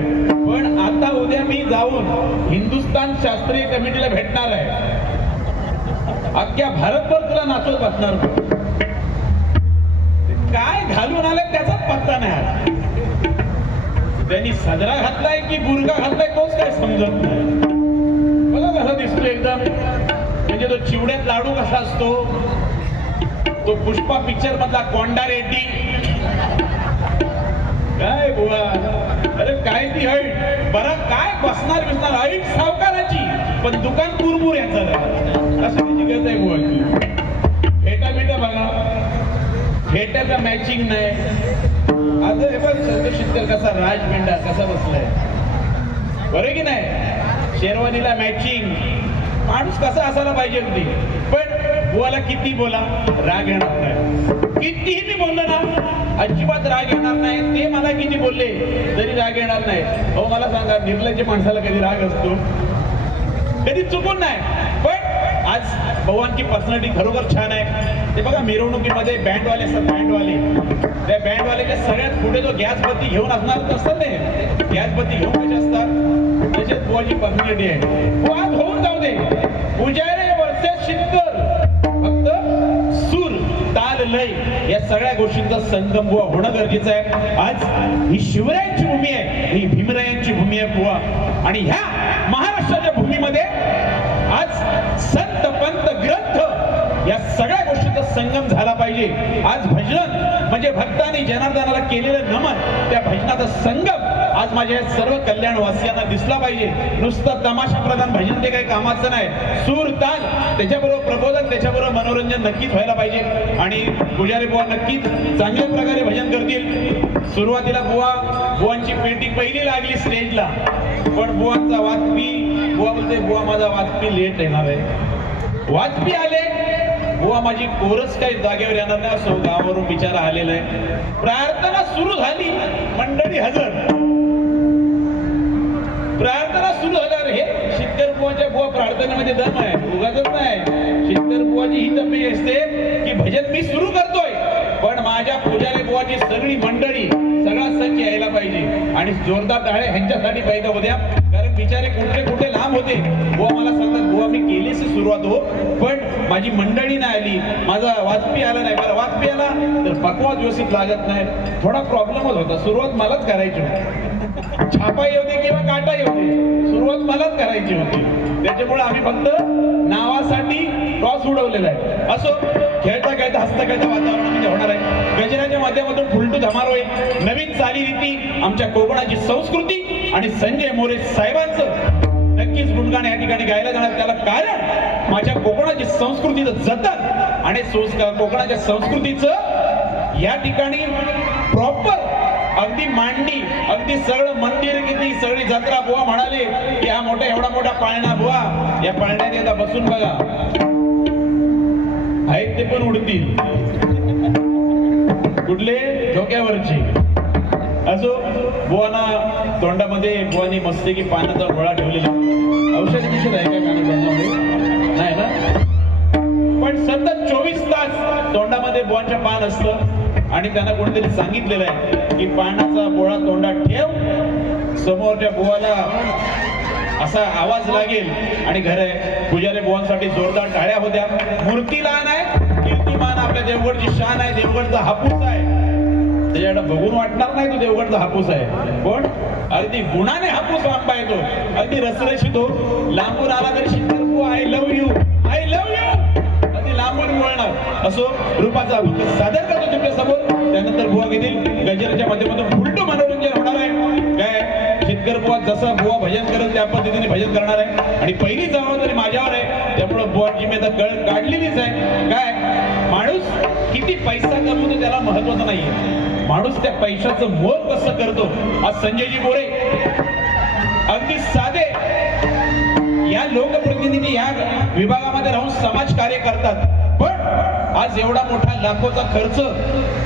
आहे पण आता उद्या मी जाऊन हिंदुस्तान शास्त्रीय कमिटीला भेटणार आहे. अख्ख्या भारतभर तुला नाचवत बसणार काय घालून आलं त्याचाच पत्ता नाही आला. त्यांनी सदरा घातलाय की बुरगा घातलाय तोच काय समजत नाही. बघा कसा दिसतो एकदम. म्हणजे तो चिवड्यात लाडू कसा असतो? तो पुष्पा पिक्चर मधला कोंडा रेड्डी बुवा. अरे काय ती ऐट बरं काय बसणार बिसणार? ऐट सावकाराची. पण दुकान कुरमुर याचं असं तिची गरज आहे बुवाची फेटा बिटा बघा. फेट्याचा मॅचिंग नाही. आता हे बघ चंद्रशेखर कसा राजमेंढा कसा बसलाय. बरं की नाही? शेरवानीला मॅचिंग माणूस कसा असायला पाहिजे होती? पण बुवाला किती बोला? राग येणार नाही. कितीही मी बोललो ना अजिबात राग येणार नाही. ते मला किती बोलले तरी राग येणार नाही. अहो मला सांगा निर्लज्ज माणसाला कधी राग असतो? कधी चुकून नाही. पण आज भगवानची पर्सनॅलिटी खरोखर छान आहे. ते बघा मिरवणुकीमध्ये बँडवाले असतात बँडवाले त्या बँडवाल्याच्या सगळ्यात पुढे जो गॅस बत्ती घेऊन असणार असतात ते. गॅस बत्ती घेऊन कसे असतात? तसेच बुवाची पर्सनॅलिटी आहे. हो आज होऊन जाऊ दे. पुजारी वर्ष शिंदर लय या सगळ्या गोष्टींचा संगम बुवा होणं गरजेचं आहे. आज ही शिवरायांची भूमी आहे. ही भीमरायांची भूमी आहे बुवा. आणि ह्या महाराष्ट्राच्या भूमीमध्ये आज संत पंत ग्रंथ या सगळ्या गोष्टीचा संगम झाला पाहिजे. आज भजन म्हणजे भक्तांनी जनार्दनाला केलेलं नमन त्या भजनाचा संगम आज माझ्या सर्व कल्याणवासियांना दिसला पाहिजे. नुसतं तमाशा प्रधान भजन ते काही कामाचं नाही. सूर ताल त्याच्याबरोबर प्रबोधन त्याच्याबरोबर मनोरंजन नक्कीच व्हायला पाहिजे. आणि पुजारी बुवा नक्कीच चांगल्या प्रकारे भजन करतील. सुरुवातीला बुवा बुवांची पेंटिंग पहिली लागली स्टेजला. पण बुवांचा वाजपी बुवा बोलते बुवा माझा वाजपी लेट येणार आहे. वाजपी आले. बुवा माझी कोरस काही जागेवर येणार नाही असो गावावरून बिचारा आलेला आहे. प्रार्थना सुरू झाली. प्रार्थनेमध्ये दम आहे उगाच नाही. शेतकर बुवाची ही तपी असते की भजन मी सुरू करतोय पण माझ्या पुजारी बुवाची सगळी मंडळी सगळा संच यायला पाहिजे. आणि जोरदार टाळे ह्यांच्यासाठी पाहिजे उद्या कारण बिचारे कुठले कुठे लांब होते. बुवा मला सांगतात बुवा मी केलीच सुरुवात हो पण माझी मंडळी नाही आली. माझा वाजपी आला नाही मला वाजपी आला. तर पकवाज व्यवस्थित लागत नाही. थोडा प्रॉब्लेमच होता. सुरुवात मलाच करायची होती. छापा होती किंवा काटा होती. सुरुवात मलाच करायची होती. त्याच्यामुळे आम्ही फक्त नावासाठी क्रॉस उडवलेला आहे. असो खेळता खेळता हसता खेळता वातावरणामध्ये म्हणजे होणार आहे. गजनाच्या माध्यमातून फुलटू धमार होईल. नवीन चालीरीती आमच्या कोकणाची संस्कृती आणि संजय मोरे साहेबांचं. नक्कीच गुणगाण या ठिकाणी गायला जाणार. त्याला कारण माझ्या कोकणाची संस्कृतीचं जतन आणि संस्कार कोकणाच्या संस्कृतीचं या ठिकाणी अगदी मांडी अगदी सगळं मंदिर किती सगळी जत्रा बुवा म्हणाले की हा मोठा एवढा मोठा पाळणा बुवा. या पाळण्यात येता बसून बघा. आहेत ते पण उडतील. कुठले? डोक्यावरची. असो बुवाना तोंडामध्ये बुवानी मस्तकी पानाचा गोळा ठेवलेला. औषध दिसत आहे का नाही ना? पण सतत चोवीस तास तोंडामध्ये बुवांच्या पान असतं. आणि त्यांना कोणीतरी सांगितलेलं आहे की पानाचा बोळा तोंडात ठेव समोरच्या बुवाला असा आवाज लागेल. आणि घर आहे पुजारी बुवांसाठी जोरदार टाळ्या होत्या. मूर्ती लहान आहे कीर्तिमान आपल्या देवगडची शान आहे देवगडचा हापूस आहे. त्याच्याकडे बघून वाटणार नाही तो देवगडचा हापूस आहे. पण अगदी गुणाने हापूस लांबा येतो अगदी रसरशीत तो लांबून आला तरी शिंदर I love you I love you असो रूपाचा अभंग सादर करतो तुमच्यासमोर. त्यानंतर बुवा घेतील. गजराच्या माध्यमातून फुलटू मनोरंजन होणार आहे. काय? शेतकर बुवा जसा बुवा भजन करेल त्या पद्धतीने भजन करणार आहे. आणि पहिली जबाबदारी माझ्यावर आहे. त्यामुळं बुवाची मी आता कळ काढलेलीच आहे. काय? माणूस किती पैसा कमवतो त्याला महत्वाचं नाहीये. माणूस त्या पैशाचं मोल कसं करतो? आज संजयजी मोरे अगदी साधे. या लोकप्रतिनिधी या विभागामध्ये राहून समाज कार्य करतात. आज एवढा मोठा लाखोचा खर्च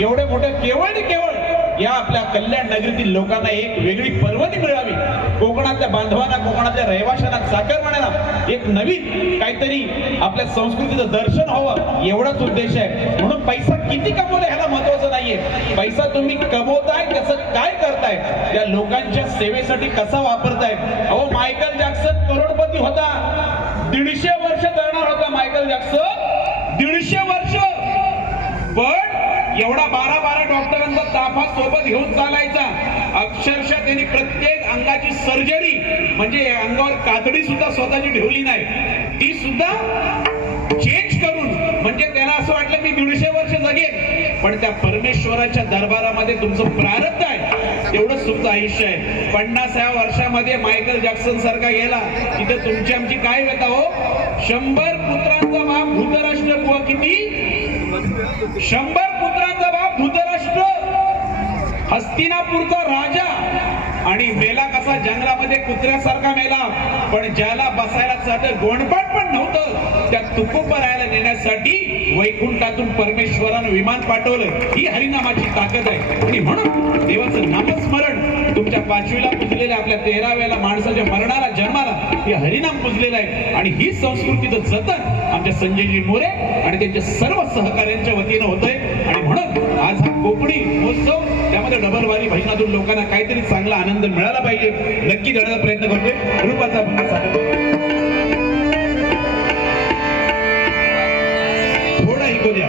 एवढे मोठे केवळ आणि केवळ या आपल्या कल्याण नगरीतील लोकांना एक वेगळी पर्वती मिळावी. कोकणातल्या बांधवांना कोकणातल्या रहिवाशांना चाकरमान्यांना एक नवीन काहीतरी आपल्या संस्कृतीचं दर्शन व्हावं एवढाच उद्देश आहे. म्हणून पैसा किती कमवला ह्याला महत्वाचं नाहीये. पैसा तुम्ही कमवताय त्याचं काय करताय? त्या लोकांच्या सेवेसाठी कसा वापरताय? अहो मायकल जॅक्सन करोडपती होता दीडशे वर्ष जगणार होता मायकल जॅक्सन दीडशे वर्ष पण एवढा बारा बारा डॉक्टरांचा ताफा सोबत घेऊन चालायचा. अक्षरशः त्यांनी प्रत्येक अंगाची सर्जरी म्हणजे अंगावर कातडी सुद्धा स्वतःची ठेवली नाही. ती सुद्धा चेंज करून म्हणजे त्याला असं वाटलं मी दीडशे वर्ष जगेन. पण त्या परमेश्वराच्या दरबारामध्ये तुमचं प्रारब्ध आहे. तेवढंच तुमचं आयुष्य आहे. पन्नासाव्या वर्षामध्ये मायकल जॅक्सन सारखा गेला. तिथे तुमची आमची काय व्यथा हो? शंभर पुत्रांचा बाप भूतराष्ट्र किती? शंभर हस्तिनापूरचा राजा. आणि मेला कसा जंगलामध्ये कुत्र्यासारखा मेला. पण ज्याला बसायला साधं गोंडपाट पण नव्हतं. त्या तुकोपरायला राहायला नेण्यासाठी वैकुंठातून परमेश्वरानं विमान पाठवलं. ही हरिनामाची ताकद आहे. आणि म्हणून देवाचं नामस्मरण तुमच्या पाचवीला पुजलेल्या आपल्या तेराव्याला माणसाच्या मरणाला जन्माला हे हरिनाम पुजलेलं आहे. आणि ही संस्कृतीचं जतन आमच्या संजयजी मोरे आणि त्यांच्या सर्व सहकार्यांच्या वतीनं होतंय. आणि म्हणून आज हा कोकणी महोत्सव त्यामध्ये डबलवारी भजनातून लोकांना काहीतरी चांगला आनंद मिळाला पाहिजे. नक्की देण्याचा प्रयत्न करतोय. रूपाचा थोडा ऐकू द्या.